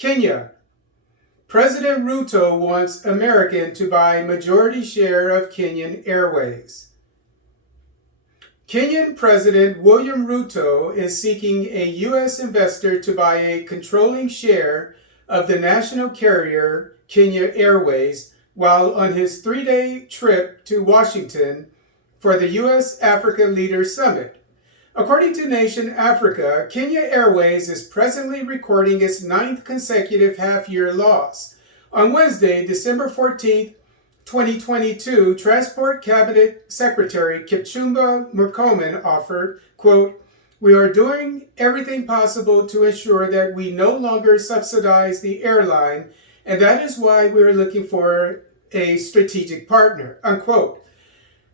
Kenya. President Ruto wants American to buy majority share of Kenyan Airways. Kenyan President William Ruto is seeking a U.S. investor to buy a controlling share of the national carrier Kenya Airways while on his 3-day trip to Washington for the U.S.-Africa Leaders Summit. According to Nation Africa, Kenya Airways is presently recording its 9th consecutive half-year loss. On Wednesday, December 14, 2022, Transport Cabinet Secretary Kipchumba Murkomen offered, quote, "We are doing everything possible to ensure that we no longer subsidize the airline, and that is why we are looking for a strategic partner," unquote.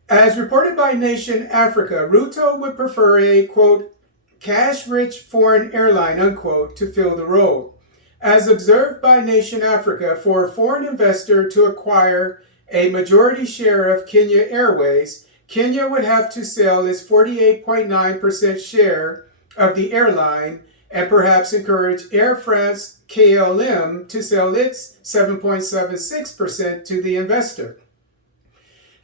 As reported by Nation Africa, Ruto would prefer a, quote, cash-rich foreign airline, unquote, to fill the role. As observed by Nation Africa, for a foreign investor to acquire a majority share of Kenya Airways, Kenya would have to sell its 48.9% share of the airline and perhaps encourage Air France-KLM to sell its 7.76% to the investor.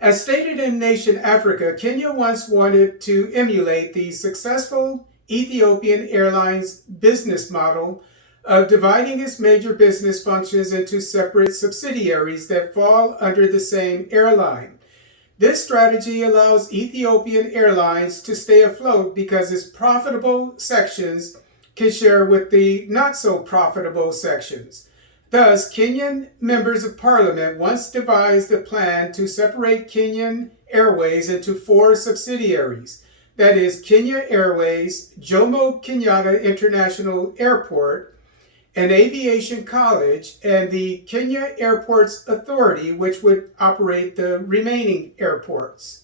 As stated in Nation Africa, Kenya once wanted to emulate the successful Ethiopian Airlines business model of dividing its major business functions into separate subsidiaries that fall under the same airline. This strategy allows Ethiopian Airlines to stay afloat because its profitable sections can share with the not-so-profitable sections. Thus, Kenyan members of parliament once devised a plan to separate Kenyan Airways into 4 subsidiaries, that is, Kenya Airways, Jomo Kenyatta International Airport, an aviation college, and the Kenya Airports Authority, which would operate the remaining airports.